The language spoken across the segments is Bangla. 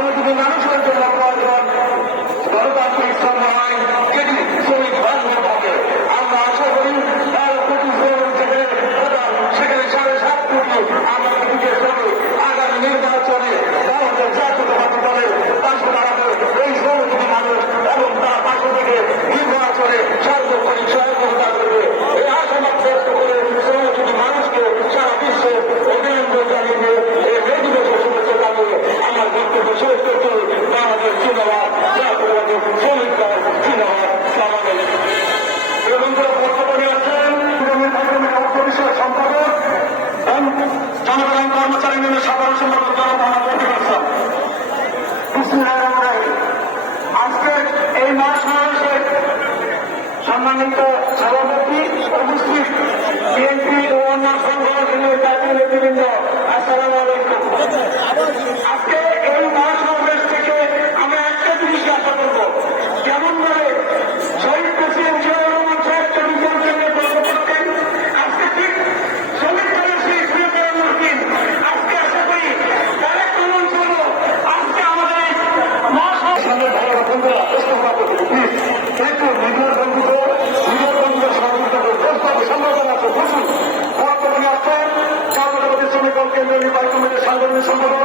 পরবর্তীতে নানা ষড়যন্ত্র আজকের এই সভাপতি উপস্থিত বিএনপি গভর্নর অন্য সংগঠনের জাতীয় নেতৃবৃন্দ সম্পর্কে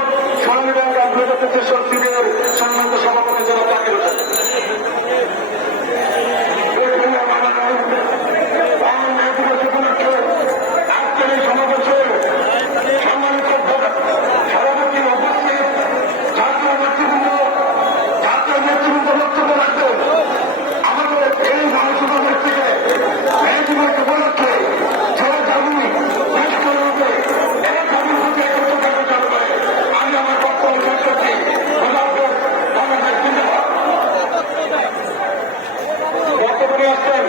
Okay.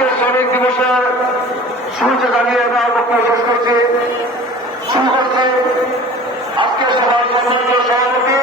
আজকে শ্রমিক দিবসের শুভেচ্ছা দাঁড়িয়ে আমার লক্ষ্য শেষ করছি। শুরু করছি আজকে সভার সম্মানিত সভাপতি